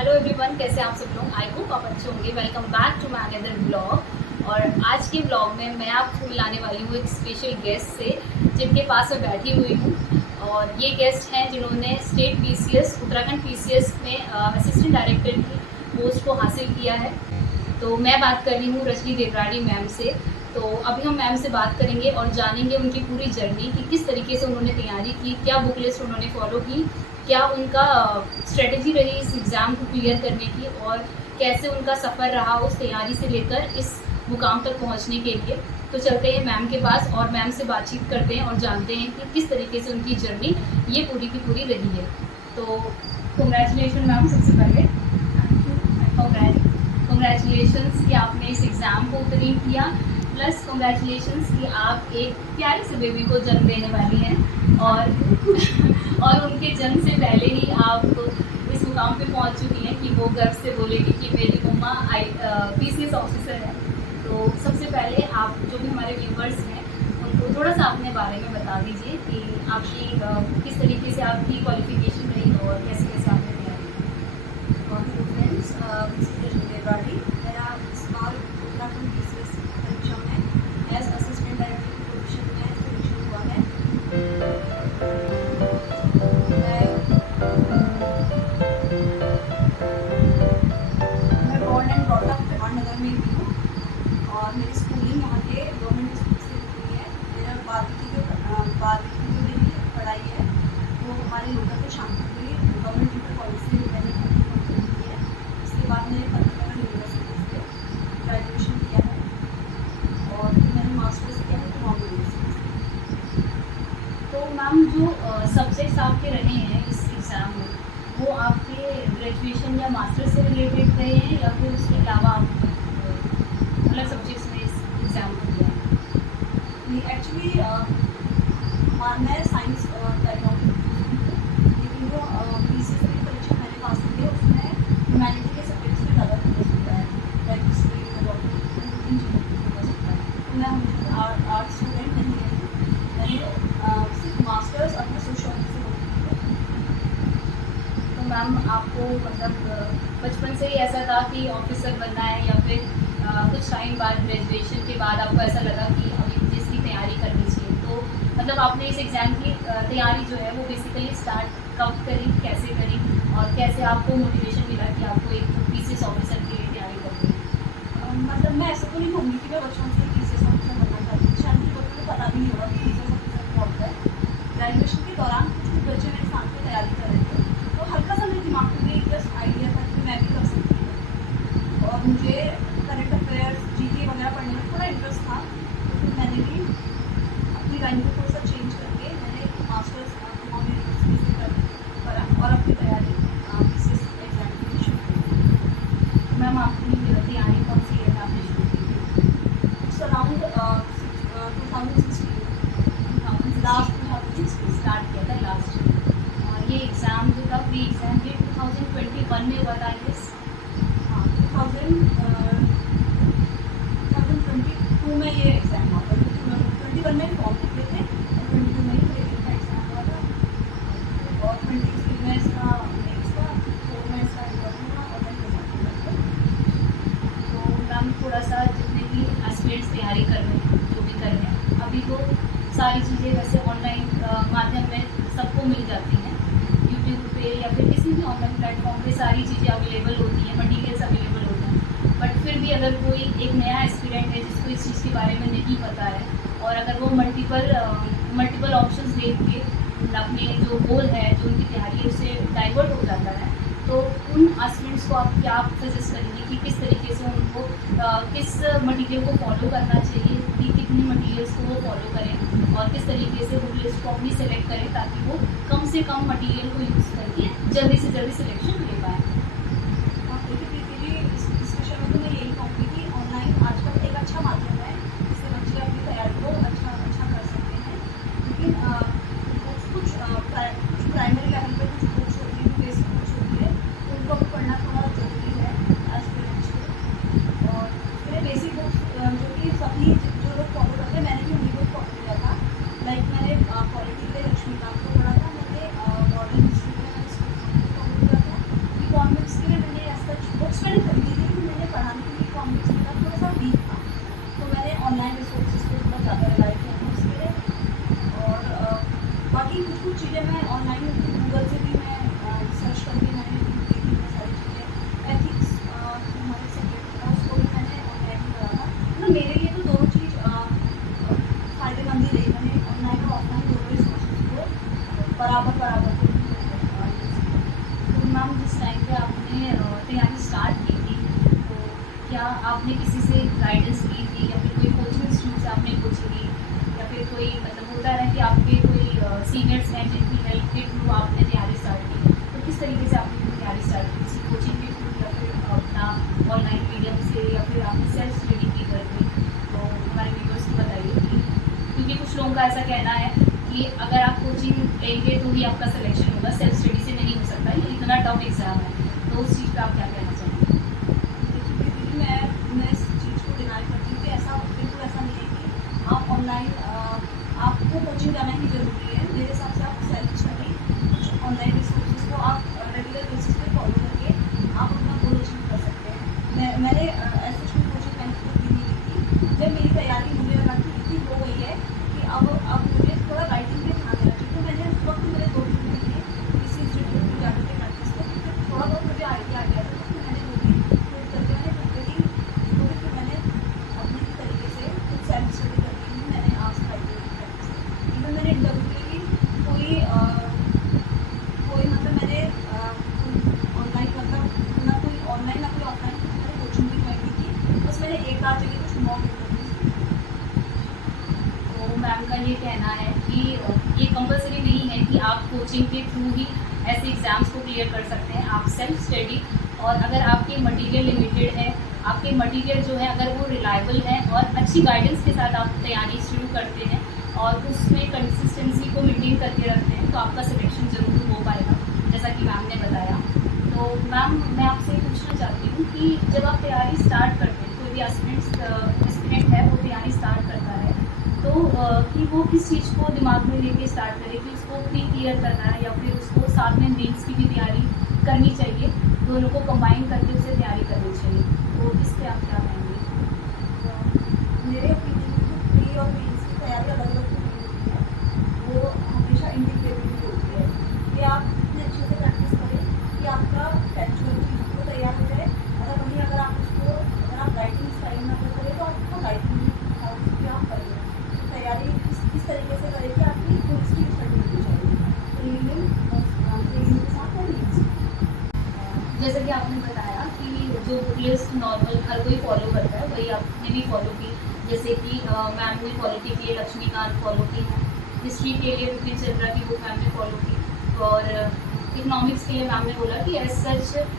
Hello everyone, कैसे आप सब लोग? आई होप आप अच्छे होंगे। Welcome back to my another blog. और आज के ब्लॉग में मैं आपको मिलाने वाली हूँ एक स्पेशल गेस्ट से, जिनके पास मैं बैठी हुई हूँ। और ये गेस्ट हैं जिन्होंने स्टेट पीसीएस उत्तराखंड पीसीएस में असिस्टेंट डायरेक्टर की पोस्ट को हासिल किया है। तो मैं बात कर रही हूँ रजनी देवराड़ी मैम से। तो अभी हम मैम से बात करेंगे और जानेंगे उनकी पूरी जर्नी कि किस तरीके से उन्होंने तैयारी की, क्या बुक लिस्ट उन्होंने फॉलो की, क्या उनका स्ट्रेटजी रही इस एग्ज़ाम को क्लियर करने की, और कैसे उनका सफ़र रहा उस तैयारी से लेकर इस मुकाम तक पहुंचने के लिए। तो चलते हैं मैम के पास और मैम से बातचीत करते हैं और जानते हैं कि किस तरीके से उनकी जर्नी ये पूरी की पूरी रही है। तो कंग्रेचुलेशन मैम, सबसे पहले कंग्रेचुलेशंस कि आपने इस एग्ज़ाम को उत्तीर्ण किया, प्लस कंग्रेचुलेशंस कि आप एक प्यारे से बेबी को जन्म देने वाली हैं और उनके जन्म से पहले ही आप इस मुकाम पे पहुंच चुकी हैं कि वो गर्व से बोलेगी कि मेरी मम्मा पीसीएस ऑफिसर है। तो सबसे पहले आप जो भी हमारे व्यूवर्स हैं उनको थोड़ा सा अपने बारे में बता दीजिए कि आपकी किस तरीके से आपकी क्वालिफिकेशन रही और कैसे कैसे आपने तैयारी फ्रेंड्स, मेरा इस बार उत्तराखंड पीसीएस परीक्षा में एज असिस्टेंट डायरेक्टर की पोजीशन में सिलेक्शन हुआ है। मैं बॉर्न एंड ब्रॉट अप नगर में भी हूँ और मेरी स्कूलिंग यहाँ के गवर्नमेंट स्कूल से हुई है। मेरा 12वीं की जो मेरी पढ़ाई है वो हमारे लोकल के शांतिपुरी गवर्नमेंट इंटर कॉलेज से मैंने कंप्लीट की है। उसके बाद मैंने पत्रकार यूनिवर्सिटी से ग्रेजुएशन किया है और फिर मैंने मास्टर्स किया है तमाम यूनिवर्सिटी से। तो मैम, जो सब्जेक्ट्स आपके रहे हैं इस एग्ज़ाम में, वो आपके ग्रेजुएशन या मास्टर से रिलेटेड रहे हैं या फिर उसके अलावा आप अलग सब्जेक्ट्स में इस एग्ज़ाम को दिया है? नहीं, एक्चुअली मैं साइंस बैकग्राउंड लेकिन जो पीसीएस की परीक्षा मैंने पास की है उसमें ह्यूमैनिटी के सब्जेक्ट्स में ज़्यादा फोकस होता है, लाइक हिस्ट्री, ज्योग्राफी, इन चीज़ों पर फोकस होता है। तो मैं हमेशा आर्ट स्टूडेंट नहीं है, मैंने सिर्फ मास्टर्स अपने सोशियोलॉजी से होती है। तो मैम, आपको मतलब बचपन से ही ऐसा था कि ऑफिसर बनना है या फिर कुछ टाइम बाद ग्रेजुएशन के बाद आपको ऐसा लगा कि अभी इसकी तैयारी करनी चाहिए? तो मतलब आपने इस एग्ज़ाम की तैयारी जो है वो बेसिकली स्टार्ट कब करी, कैसे करी, और कैसे आपको मोटिवेशन मिला कि आपको एक पीसीएस ऑफिसर के लिए तैयारी करनी है? मतलब मैं ऐसा तो नहीं कहूँगी कि मैं बचपन से पीसीएस ऑफिसर बनना चाहती थी, शायद मुझे बच्चों को पता भी नहीं होगा कि पीसीएस ऑफिसर क्या होता है। ग्रेजुएशन के दौरान कुछ बच्चे मेरे साथ में तैयारी कर रहे थे, तो हल्का सा मेरे दिमाग में एक जस्ट आइडिया था कि मैं भी कर सकती हूँ और मुझे करंट अफेयर्स, जीके वगैरह पढ़ने में थोड़ा इंटरेस्ट था। तो फिर मैंने भी अपनी लाइन को थोड़ा सा चेंज करके मैंने मास्टर्स तमाम यूनिवर्सिटी से करा और अपनी तैयारी पीसीएस एग्जाम की शुरू की। मैम, आपकी तैयारी कौन सी है आपने शुरू की थी? इट्स अराउंड 2016 लास्ट 2016 स्टार्ट किया था लास्ट। ये एग्ज़ाम जो था प्री एग्ज़ाम ये 2021 में हुआ था आई गेस। हाँ, 2022 में ये एग्ज़ाम हुआ था। 21 में फॉर्म लिखे थे और 22 में ही का एग्ज़ाम हुआ था और 23 में इसका मेंस का, 4 में इसका इंटरव्यू हुआ और then रिजल्ट हुआ। तो मैम, थोड़ा सा जितने भी एस्पिरेंट्स तैयारी कर रहे हैं, जो भी कर रहे हैं, अभी तो सारी चीज़ें वैसे ऑनलाइन माध्यम में सबको मिल जाती हैं। यूट्यूब पे या फिर किसी भी ऑनलाइन प्लेटफॉर्म पे सारी चीज़ें अवेलेबल होती हैं, मटीरियल्स अवेलेबल होते हैं। बट फिर भी अगर कोई एक नया एस्पिरेंट है जिसको इस चीज़ के बारे में नहीं पता है और अगर वो मल्टीपल ऑप्शंस देख के अपने जो गोल है, जो उनकी तैयारी है, उससे डाइवर्ट हो जाता है, तो उन एस्पिरेंट्स को आप क्या सजेस्ट करेंगे कि किस तरीके से उनको किस मटेरियल को फॉलो करना चाहिए, कि कितनी मटेरियल्स को वो फॉलो करें और किस तरीके से बुक लिस्ट को अपनी सेलेक्ट करें ताकि वो कम से कम मटेरियल को यूज़ करके जल्दी से जल्दी सिलेक्शन ले पाएँ? डिस्कशन में तो मैं यही कहूँगी कि ऑनलाइन आजकल एक अच्छा माध्यम है जिससे बच्चे अपनी तैयारी को अच्छा कर सकते हैं। लेकिन कुछ प्राइमरी लेवल पे कुछ बुक्स होती है, बेसिक बुक्स होती है, उनको भी पढ़ना थोड़ा ज़रूरी है एस्पिरेंट्स को। और मेरे बेसिक बुक्स जो कि सभी जो लोग फॉलो करते हैं, मैंने भी उन्हीं को फॉलो किया था। लाइक मैंने पॉलिटी पे लक्ष्मीकांत को पढ़ा था, मैंने मॉडर्न हिस्ट्री में मैंने फॉलो किया था, इकोनॉमिक्स के लिए मैंने आपने तैयारी स्टार्ट की थी, तो क्या आपने किसी से गाइडेंस ली थी या फिर कोई कोचिंग इंस्टीट्यूट से आपने कोचिंग ली, या फिर कोई मतलब होता है ना कि आपके कोई सीनियर्स हैं जिनकी हेल्प के थ्रू आपने तैयारी स्टार्ट की, तो किस तरीके से आपने अपनी तैयारी स्टार्ट की, किसी कोचिंग के थ्रू या फिर अपना ऑनलाइन मीडियम से या फिर आपने सेल्फ स्टडी की करके? तो हमारे व्यूअर्स को बताइए कि क्योंकि कुछ लोगों का ऐसा कहना है कि अगर आप कोचिंग लेंगे तो ही आपका सिलेक्शन होगा, सेल्फ स्टडी से नहीं हो सकता, ये इतना टफ एग्ज़ाम है, तो उस चीज़ पे आप क्या कहना चाहेंगे? देखिए दीदी, मैं इस चीज़ को डिनाई करती हूँ कि ऐसा बिल्कुल ऐसा नहीं है कि आप ऑनलाइन आपको कोचिंग जाना ही ज़रूरी है। मेरे हिसाब से आप सेल्फ स्टडी कुछ ऑनलाइन रिसोर्सेज को आप रेगुलर बेसिस पे फॉलो करके आप अपना गोल अचीव कर सकते हैं। मैंने ऐसे कोई कोचिंग मैंने खुद भी नहीं ली थी। जब मेरी तैयारी मुझे लगा कि इतनी हो गई है कि अब मुझे थोड़ा राइटिंग पे ध्यान देना चाहिए, तो मैंने उस वक्त मेरे दोस्त ने दिए किसी इंस्टीट्यूट में जाकर के प्रैक्टिस करके फिर थोड़ा बहुत मुझे आइडिया आ गया था, तो फिर मैंने वो भी खुद करके मैंने खुद करी, वो भी फिर मैंने अपने ही तरीके से खुद सेल्फ स्टडी करके ही मैंने आज राइटिंग की प्रैक्टिस की। इवन मैंने इंटरव्यू के लिए कोई मतलब मैंने ऑनलाइन मतलब ना कोई ऑनलाइन ना कोई ऑफलाइन मैंने कोचिंग भी ज्वाइन की थी, बस मैंने एक आध जगह कुछ मॉक इंटरव्यूज तो मैम का ये कहना है कि ये कंपलसरी नहीं है कि आप कोचिंग के थ्रू ही ऐसे एग्ज़ाम्स को क्लियर कर सकते हैं, आप सेल्फ स्टडी और अगर आपके मटेरियल लिमिटेड है, आपके मटेरियल जो है अगर वो रिलायबल है और अच्छी गाइडेंस के साथ आप तैयारी शुरू करते हैं और उसमें कंसिस्टेंसी को मेंटेन करके रखते हैं, तो आपका सिलेक्शन ज़रूर हो पाएगा, जैसा कि मैम ने बताया। तो मैम मैं आपसे पूछना चाहती हूँ कि जब आप तैयारी स्टार्ट करते हैं, कोई भी एस्पिरेंट है वो तैयारी स्टार्ट करता है, तो कि वो किस चीज़ को दिमाग में लेके स्टार्ट करे कि उसको प्री क्लियर करना है या फिर उसको साथ में मेंस की भी तैयारी करनी चाहिए, दोनों को कंबाइन करके उसे तैयारी करनी चाहिए, तो इस पर आप क्या कहेंगे? मेरे ओपिनियन में प्री और मेंस की तैयारी अलग अलग तो नहीं होती है, वो हमेशा इंडिविजुअली होती है कि आप इतने अच्छे से प्रैक्टिस करें कि आपका फैक्चुअल चीज़ को तैयार हो जाए। अगर आप राइटिंग स्टाइल में अगर करें तो आपको राइटिंग भी आप करेंगे, तो तैयारी किस तरीके से करें कि आपकी फुल स्पीड स्टडी होनी चाहिए प्रीलिम के साथ और मेंस। जैसा कि आपने बताया कि जो लिस्ट नॉर्मल हर कोई फॉलो करता है वही आपने भी फॉलो की, जैसे कि मैम ने फॉलो की है, लक्ष्मीकांत फॉलो की है, हिस्ट्री के लिए विपिन चंद्रा की बुक मैम ने फॉलो की, और इकोनॉमिक्स के लिए मैम ने बोला कि एज सच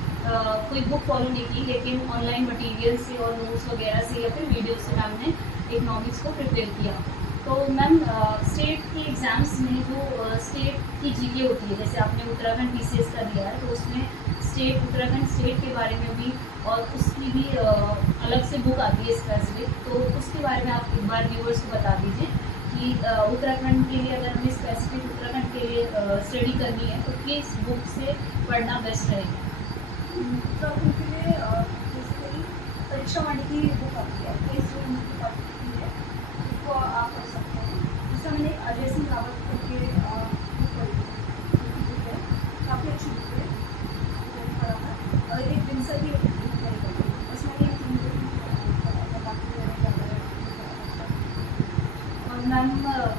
कोई बुक फॉलो नहीं की, लेकिन ऑनलाइन मटेरियल से और नोट्स वगैरह से या फिर वीडियो से मैम ने इकोनॉमिक्स को प्रिपेयर किया। तो मैम स्टेट के एग्ज़ाम्स में जो स्टेट की जीके होती है, जैसे आपने उत्तराखंड पीसीएस का दिया है, तो उसमें उत्तराखंड स्टेट के बारे में भी और उसकी भी अलग से बुक आती है स्पेसिफिक, तो उसके बारे में आप एक बार व्यूअर्स को बता दीजिए कि उत्तराखंड के लिए अगर हमें स्पेसिफिक उत्तराखंड के लिए स्टडी करनी है तो किस बुक से पढ़ना बेस्ट रहेगा? उत्तराखंड के लिए बेसिकली परीक्षा वाणी की बुक आती है, केस जो उनकी टॉपिक है उसको आप पढ़ सकते हैं। दूसरा मैंने एक अजय सिंह रावत करके बुक पढ़ी थी, बुक है काफ़ी अच्छी बुक है, मैंने पढ़ा था, और एक विंसर की बुक मैंने पढ़ी, बस मैंने ये 3 बुक बाकी मैंने ज़्यादा और मैम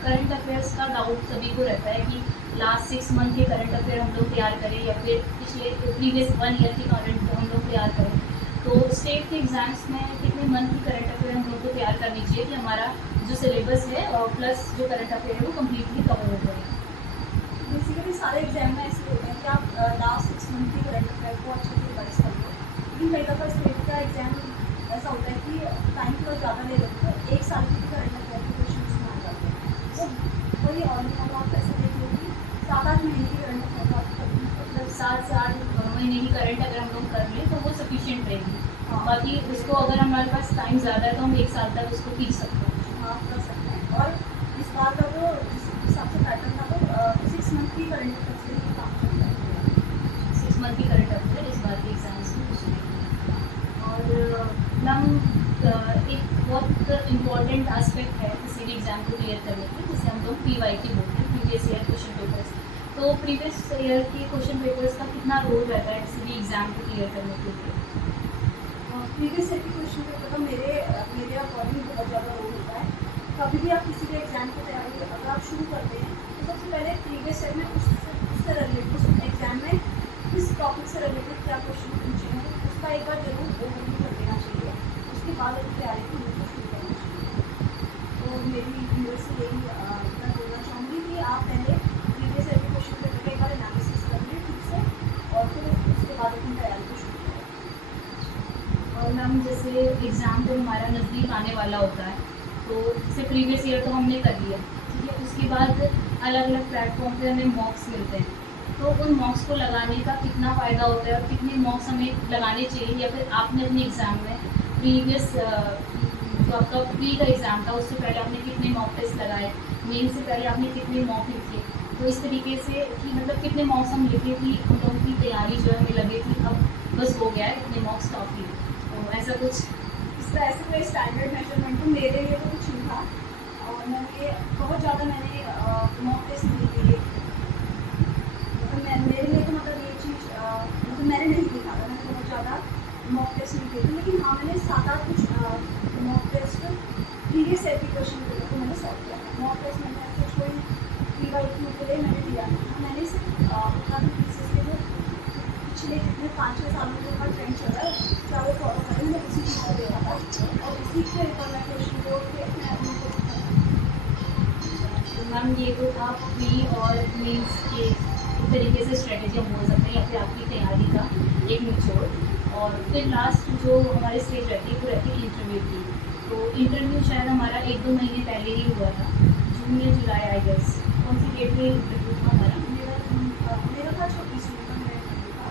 करंट अफेयर्स का डाउट सभी को रहता है कि लास्ट 6 मंथ के करंट अफेयर हम लोग तैयार करें या फिर पिछले प्रीवियस 1 ईयर के करंट हम लोग तैयार करें, तो स्टेट के एग्ज़ाम्स में कितने मंथ की करंट अफेयर हम लोग को तैयार करनी चाहिए कि हमारा जो सिलेबस है और प्लस जो करंट अफेयर है वो कम्प्लीटली कवर हो जाए? बेसिकली सारे एग्जाम में ऐसे होते हैं कि आप लास्ट 6 मंथ की करंट अफेयर को अच्छे से रिवाइज कर लो, लेकिन कई दफ़ा स्टेट का एग्जाम ऐसा होता है कि टाइम थोड़ा ज़्यादा ले लेते हैं, तो 1 साल की करंट अफेयर के क्वेश्चन उसमें आ जाते हैं, तो वही और मतलब आप ऐसा देख लो कि 7-8 महीने की करंट अफेयर को आप मतलब 7 महीने की करंट अगर हम लोग कर लें तो वो सफिशिएंट रहेगी, हाँ, बाकी उसको अगर हमारे पास टाइम ज़्यादा है तो हम 1 साल तक उसको खींच सकते हैं। आप कर सकते हैं। और इस बार का जो जिस हिसाब से पैटर्न था वो 6 मंथ की करंट अफेयर से ही काम करता है। 6 मंथ की करंट अफेयर इस बार के एग्जाम्स में कुछ नहीं। और मैम एक बहुत इम्पॉर्टेंट एस्पेक्ट है किसी भी एग्ज़ाम को क्लियर करने के, जिसे हम लोग PYQ बोलते हैं, प्रीवियस ईयर क्वेश्चन पेपर्स। तो प्रीवियस ईयर के क्वेश्चन पेपर्स का कितना रोल रहता है किसी भी एग्ज़ाम को क्लियर करने के लिए? प्रीवियस ईयर के क्वेश्चन पेपर का मेरे अकॉर्डिंग बहुत ज़्यादा रोल होता है। कभी भी आप किसी भी एग्जाम की तैयारी अगर आप शुरू करते हैं तो सबसे पहले प्रीवियस ईयर में उससे रिलेटेड उस एग्जाम में किस टॉपिक से रिलेटेड क्या क्वेश्चन पूछे हैं, उसका एक बार जरूर ओवरव्यू कर देना चाहिए। उसके बाद अपनी तैयारी को बिल्कुल शुरू करना चाहिए। तो मेरी व्यूअर्स से यही मैं बोलना चाहूँगी कि आप पहले प्रीवियस ईयर के क्वेश्चन पेपर का एक बार एनालिसिस कर लें ठीक से, और फिर उसके बाद अपनी तैयारी को शुरू करें। और मैम जैसे एग्ज़ाम जब हमारा नज़दीक आने वाला होता है तो जैसे प्रीवियस ईयर तो हमने कर लिया, ठीक है, उसके बाद अलग अलग प्लेटफॉर्म पे हमें मॉक्स मिलते हैं, तो उन मॉक्स को लगाने का कितना फ़ायदा होता है और कितने मॉक्स हमें लगाने चाहिए, या फिर आपने अपने एग्ज़ाम में प्रीवियस जो आपका प्री का एग्ज़ाम था उससे पहले आपने कितने मॉक टेस्ट लगाए, मेन से पहले आपने कितने मॉक लिखे, तो इस तरीके से कि मतलब कितने मॉक्स हम लिखे कि हम लोगों की तैयारी जो है हमें लगे कि अब बस हो गया है, इतने मॉक्स काफ़ी, तो ऐसा कुछ। इसका ऐसे कोई स्टैंडर्ड मेजरमेंट तो मेरे लिए तो कुछ नहीं था, और मैंने बहुत ज़्यादा मॉक टेस्ट नहीं किए। मतलब मेरे लिए तो मतलब ये चीज़ मतलब मैंने नहीं लिखा था, मैंने बहुत ज़्यादा मॉक टेस्ट नहीं किए थे, लेकिन हाँ मैंने 7-8 कुछ मॉक टेस्ट प्रीवियस ईयर के क्वेश्चन के लिए मैंने सॉल्व किया था। मॉक टेस्ट मैंने ऐसे कोई PYQ के लिए मैंने दिया नहीं था। मैंने सिर्फ उत्तराखंड पीसीएस के जो पिछले जितने 5-6 सालों के ऊपर ट्रेंड चल रहा है क्या वो फॉलो करें, मैं उसी चीज़ को देखा था और उसी के ऊपर मैं क्वेश्चन को मैं अपने को तो मैम ये तो था प्री और मेंस के एक तरीके से स्ट्रेटेजी हम बोल सकते हैं, या फिर आपकी तैयारी का एक निचोड़, और फिर लास्ट जो हमारी स्टेज रहती है वो रहती है इंटरव्यू की। तो इंटरव्यू शायद हमारा 1-2 महीने पहले ही हुआ था, जून या जुलाई आई गेस, कौन सी डेट में इंटरव्यू था हमारा? मेरा था 26 जून का मेरा इंटरव्यू था,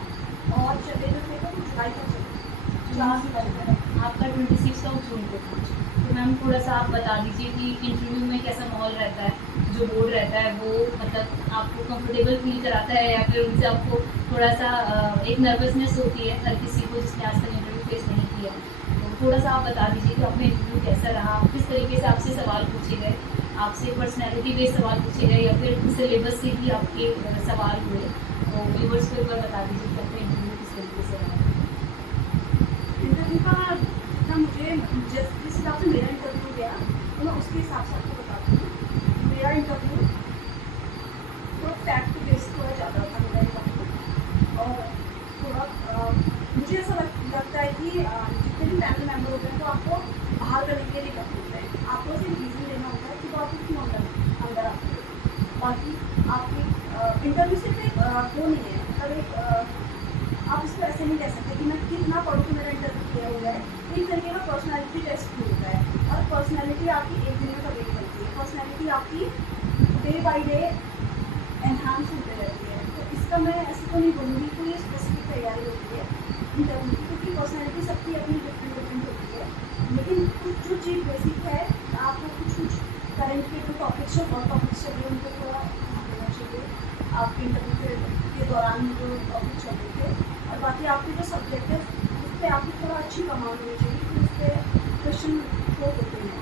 और चले जो थे तो जुलाई तक चले 4 जुलाई तक। आपका 26 जून को था। तो मैम थोड़ा सा आप बता दीजिए कि इंटरव्यू में कैसा माहौल रहता है, जो बोर्ड रहता है वो मतलब आपको कंफर्टेबल फील कराता है, या फिर उनसे आपको थोड़ा सा एक नर्वसनेस होती है हर किसी को जिसने आज तक इंटरव्यू फेस नहीं किया, तो थोड़ा सा आप बता दीजिए कि आपका इंटरव्यू कैसा रहा, किस तरीके से आपसे सवाल पूछे गए, आपसे पर्सनैलिटी बेस्ड सवाल पूछे गए या फिर सिलेबस से ही आपके सवाल हुए, तो व्यूवर्स को एक बार बता दीजिए कि आपका इंटरव्यू किस तरीके से रहा। इंटरव्यू का मुझे जिस हिसाब से मेरा इंटरव्यू गया तो मैं उसके हिसाब से आपको बताती हूँ। मेरा इंटरव्यू थोड़ा फैक्ट बेस्ड थोड़ा ज़्यादा था मेरा इंटरव्यू, और थोड़ा मुझे ऐसा लगता है कि जितने भी पैनल मेंबर होते हैं तो आपको बाहर करने के लिए करते होते हैं, आपको सिर्फ रीज़न देना होता है कि वो आपको क्यों अंदर आते हैं। बाकी आपकी इंटरव्यू सिर्फ एक वो नहीं है, मतलब एक आप इसको ऐसे नहीं कह सकते कि मैं कितना पढ़ूँ कि मेरा इंटरव्यू क्लियर हो जाए। एक तरीके का पर्सनैलिटी टेस्ट भी होता है, और पर्सनैलिटी आपकी एक दिन में कभी नहीं बनती है, पर्सनैलिटी आपकी डे बाई डे एनहांस होते रहती है। तो इसका मैं ऐसे तो नहीं बोलूँगी कोई स्पेसिफिक तैयारी होती है इंटरव्यू की, क्योंकि पर्सनैलिटी सबकी अपनी डिफरेंट होती है, लेकिन कुछ जो चीज़ बेसिक है आपको कुछ करंट के जो टॉपिक्स है और टॉपिक्स चल रहे हैं उनको थोड़ा ध्यान देना चाहिए आपके इंटरव्यू के दौरान जो टॉपिक चल रहे थे, और बाकी आपके जो सब्जेक्ट है उस पर आपकी थोड़ा अच्छी कमांड होनी चाहिए कि उस पर क्वेश्चन फ्लो होते हैं।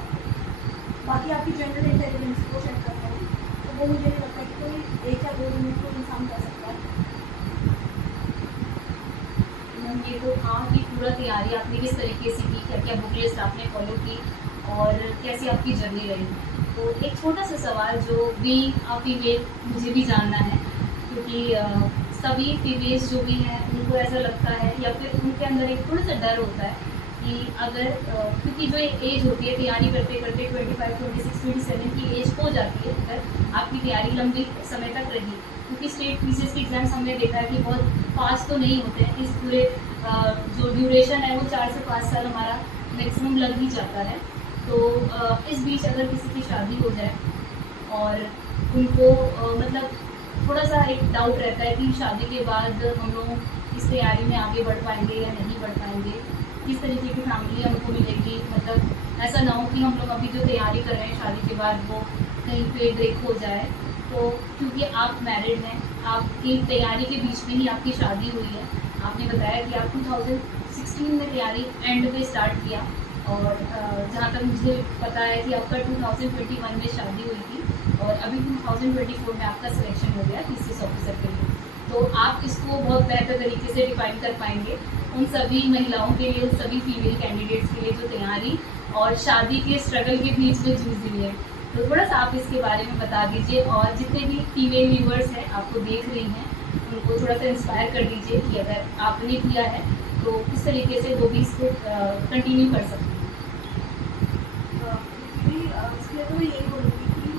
बाकी आपकी जनरल इंटेलिजेंस को चेक करते हैं, तो वो मुझे नहीं लगता कि कोई 1 या 2 मिनट को इंसान कर सकता है। मैम ये तो था कि पूरा तैयारी आपने किस तरीके से की, क्या क्या बुक लिस्ट आपने फॉलो की और कैसी आपकी जर्नी रही। तो एक छोटा सा सवाल जो भी आप फीमेल मुझे भी जानना है, क्योंकि सभी फीमेल्स जो भी हैं उनको ऐसा लगता है या फिर उनके अंदर एक थोड़ा सा डर होता है कि अगर क्योंकि जो एक एज होती है तैयारी करते करते 25, 26, 27 की एज हो जाती है, अगर आपकी तैयारी लंबी समय तक रही, क्योंकि स्टेट पीसीएस के एग्ज़ाम्स हमने देखा है कि बहुत फास्ट तो नहीं होते हैं, इस पूरे जो ड्यूरेशन है वो 4 से 5 साल हमारा मैक्सिमम लग ही जाता है। तो इस बीच अगर किसी की शादी हो जाए और उनको मतलब थोड़ा सा एक डाउट रहता है कि शादी के बाद हम लोग इस तैयारी में आगे बढ़ पाएंगे या नहीं बढ़ पाएंगे, किस तरीके की फैमिली हमको मिलेगी, मतलब ऐसा ना हो कि हम लोग अभी जो तैयारी कर रहे हैं शादी के बाद वो कहीं पे ब्रेक हो जाए। तो क्योंकि आप मैरिड हैं, आपकी तैयारी के बीच में ही आपकी शादी हुई है, आपने बताया कि आप 2016 में तैयारी एंड पे स्टार्ट किया, और जहाँ तक मुझे पता है कि आपका 2021 में शादी हुई थी और अभी 2024 में आपका सिलेक्शन हो गया पीसीएस ऑफिसर के लिए। तो आप इसको बहुत बेहतर तरीके से डिफाइन कर पाएंगे उन सभी महिलाओं के लिए, उन सभी फीमेल कैंडिडेट्स के लिए जो तैयारी और शादी के स्ट्रगल के बीच में जूझ रही है। तो थोड़ा सा आप इसके बारे में बता दीजिए, और जितने भी फीमेल व्यूवर्स हैं आपको देख रही हैं उनको थोड़ा सा इंस्पायर कर दीजिए कि अगर आपने किया है तो किस तरीके से वो भी इसको कंटिन्यू कर सकते हैं। इसलिए तो मैं यही बोलूँगी कि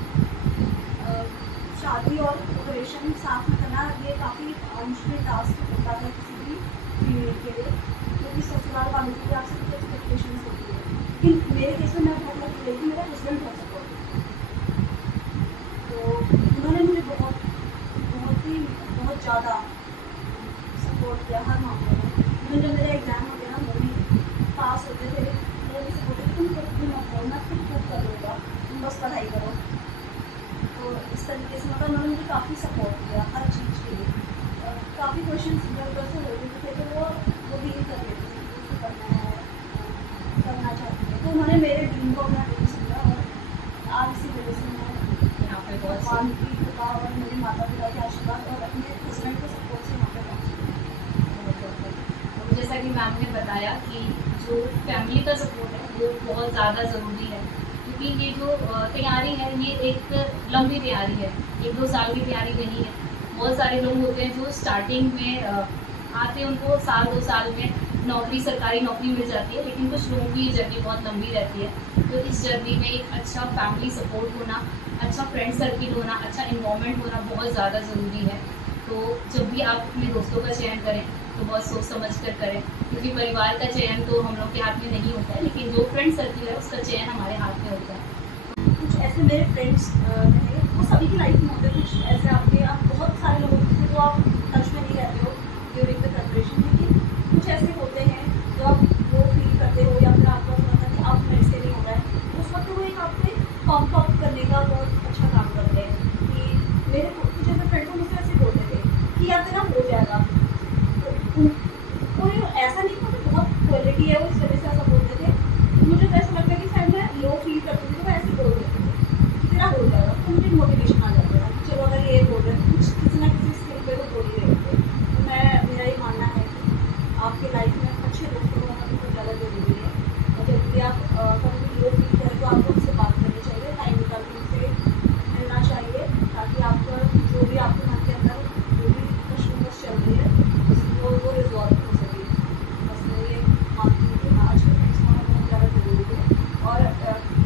शादी और ऑपरेशन साथ में करना ये काफ़ी मुश्किल टास्क होता है किसी भी फीमेल के लिए, क्योंकि ससुराल वालों की आपसे कुछ एक्सपेक्टेशंस होती है। लेकिन मेरे केस में मैं बहुत लकी रही कि मेरा हस्बैंड बहुत सपोर्ट, तो उन्होंने मुझे बहुत ज़्यादा सपोर्ट किया हर मामले में। इवन जब मेरे एग्ज़ाम वगैरह वो भी पास होते थे, वो भी सपोर्ट कि तुम खुद मत करो, मैं खुद कर लूँगा, तुम बस पढ़ाई करो। तो इस तरीके से मतलब उन्होंने मुझे काफ़ी सपोर्ट किया हर चीज़ के लिए। काफ़ी क्वेश्चन इधर उधर से हो रहे थे, तो वो डील कर लेते थे कि उसको करना चाहती है। तो उन्होंने मेरे ड्रीम को अपना ड्रीम समझा, और आज इसी वजह से मैं यहाँ पे बहुत भगवान की कृपा और मेरे माता पिता के आशीर्वाद और अपने हस्बैंड के सपोर्ट से यहाँ पे पहुँची। तो जैसा कि मैम ने बताया कि जो फैमिली का सपोर्ट है वो बहुत ज़्यादा ज़रूरी है, क्योंकि ये जो तैयारी है ये एक लंबी तैयारी है, 1-2 साल की तैयारी नहीं है। बहुत सारे लोग होते हैं जो स्टार्टिंग में आते हैं, उनको 1-2 साल में नौकरी, सरकारी नौकरी मिल जाती है, लेकिन कुछ लोगों की जर्नी बहुत लंबी रहती है। तो इस जर्नी में एक अच्छा फैमिली सपोर्ट होना, अच्छा फ्रेंड सर्किल होना, अच्छा इन्वॉल्वमेंट होना बहुत ज़्यादा ज़रूरी है। तो जब भी आप अपने दोस्तों का चयन करें तो बहुत सोच समझ कर करें, क्योंकि परिवार का चयन तो हम लोग के हाथ में नहीं होता है, लेकिन जो फ्रेंड सर्किल है उसका चयन हमारे हाथ में होता है। कुछ ऐसे मेरे फ्रेंड्स रहे, वो सभी की लाइफ में होते हैं। कुछ ऐसे आपके आप बहुत सारे लोगों से जो आप टच में नहीं रहते हो ड्यूरिंग द प्रिपरेशन, लेकिन कुछ ऐसे होते हैं जो आप वो फील करते हो या फिर आपको लगता है कि आप मेरे से नहीं हो रहा है, उस वक्त वो एक आपसे पंप अप करने का बहुत अच्छा काम करते हैं। कि मेरे कुछ ऐसे फ्रेंड्स मुझसे ऐसे बोलते थे कि यार तेरा हो जाएगा, तो कोई ऐसा नहीं कि बहुत क्वालिटी है वो इस वजह से ऐसा बोलते थे। मुझे तो ऐसा लगता है कि शायद मैं लो फील करती थी, तो मैं ऐसे बोल देती थी कि तेरा हो जाएगा, तो मुझे मोटिवेशन आ जाता था कि चलो अगर ये बोल रहे हैं कुछ किसी ना किसी स्किल पे तो बोल ही रहे होते। तो मेरा ये मानना है कि आपके लाइफ में अच्छे दोस्तों का होना बहुत ज़्यादा ज़रूरी है, और जब भी आप कभी भी लो फील करें तो आपको उनसे बात करनी चाहिए, टाइम निकाल के उनसे मिलना चाहिए, ताकि आपका जो भी आपके मन के अंदर जो भी कश्मकश चल रही है वो रिजॉल्व हो सके। बस मैं ये मानती हूँ कि आज के फ्रेंड्स होना बहुत ज़्यादा ज़रूरी है। और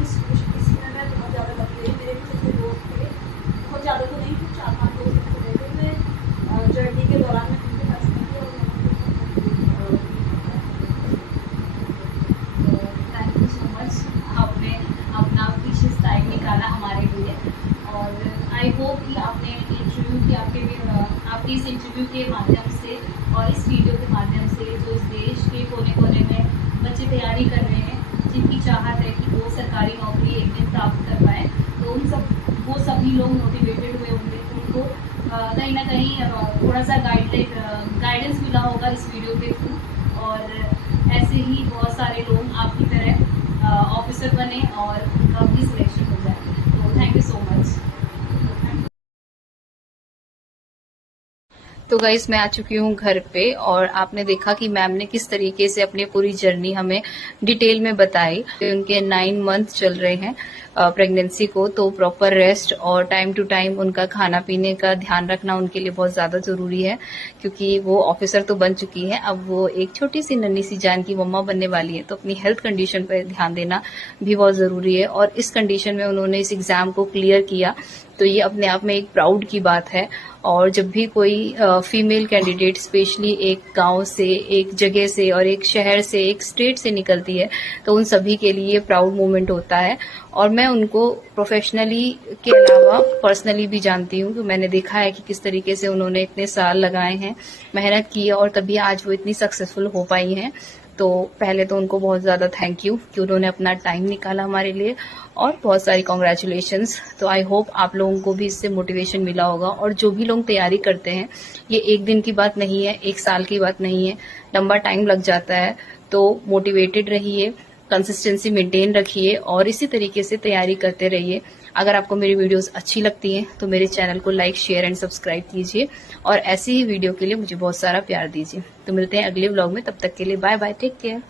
इसमें मैं बहुत ज़्यादा लगी रही, मेरे कुछ ऐसे दोस्त थे, बहुत ज़्यादा तो नहीं, कुछ 4-5 दोस्त ऐसे थे, मैं जर्नी के दौरान मैं उनके साथ थी और थैंक यू सो मच, आपने अपना प्रीशियस टाइम निकाला हमारे लिए, और आई होप कि आपने इंटरव्यू की आपके इस इंटरव्यू के माध्यम से और इस वीडियो के माध्यम से जो इस देश के कोने कोने में बच्चे तैयारी कर रहे हैं, जिनकी चाहत है कि वो सरकारी नौकरी एक दिन प्राप्त कर पाए, तो वो सभी लोग मोटिवेटेड हुए होंगे, उनको कहीं ना कहीं थोड़ा सा गाइडेंस मिला होगा इस वीडियो के थ्रू, और ऐसे ही बहुत सारे लोग आपकी तरह ऑफिसर बने और उनका भी सिलेक्शन हो जाए। तो थैंक यू सो मच। तो गाइस मैं आ चुकी हूँ घर पे, और आपने देखा कि मैम ने किस तरीके से अपनी पूरी जर्नी हमें डिटेल में बताई। उनके 9 मंथ चल रहे हैं प्रेगनेंसी को, तो प्रॉपर रेस्ट और टाइम टू टाइम उनका खाना पीने का ध्यान रखना उनके लिए बहुत ज्यादा जरूरी है, क्योंकि वो ऑफिसर तो बन चुकी है, अब वो एक छोटी सी नन्ही सी जान की मम्मा बनने वाली है, तो अपनी हेल्थ कंडीशन पर ध्यान देना भी बहुत जरूरी है। और इस कंडीशन में उन्होंने इस एग्जाम को क्लियर किया, तो ये अपने आप में एक प्राउड की बात है। और जब भी कोई फीमेल कैंडिडेट स्पेशली एक गांव से, एक जगह से और एक शहर से, एक स्टेट से निकलती है, तो उन सभी के लिए प्राउड मोमेंट होता है। और मैं उनको प्रोफेशनली के अलावा पर्सनली भी जानती हूँ, तो मैंने देखा है कि किस तरीके से उन्होंने इतने साल लगाए हैं, मेहनत की है, और तभी आज वो इतनी सक्सेसफुल हो पाई हैं। तो पहले तो उनको बहुत ज्यादा थैंक यू कि उन्होंने अपना टाइम निकाला हमारे लिए, और बहुत सारी कॉन्ग्रेचुलेशंस। तो आई होप आप लोगों को भी इससे मोटिवेशन मिला होगा। और जो भी लोग तैयारी करते हैं, ये एक दिन की बात नहीं है, 1 साल की बात नहीं है, लंबा टाइम लग जाता है। तो मोटिवेटेड रहिए, कंसिस्टेंसी मेंटेन रखिए, और इसी तरीके से तैयारी करते रहिए। अगर आपको मेरी वीडियोस अच्छी लगती हैं तो मेरे चैनल को लाइक, शेयर एंड सब्सक्राइब कीजिए, और ऐसी ही वीडियो के लिए मुझे बहुत सारा प्यार दीजिए। तो मिलते हैं अगले व्लॉग में, तब तक के लिए बाय बाय, टेक केयर।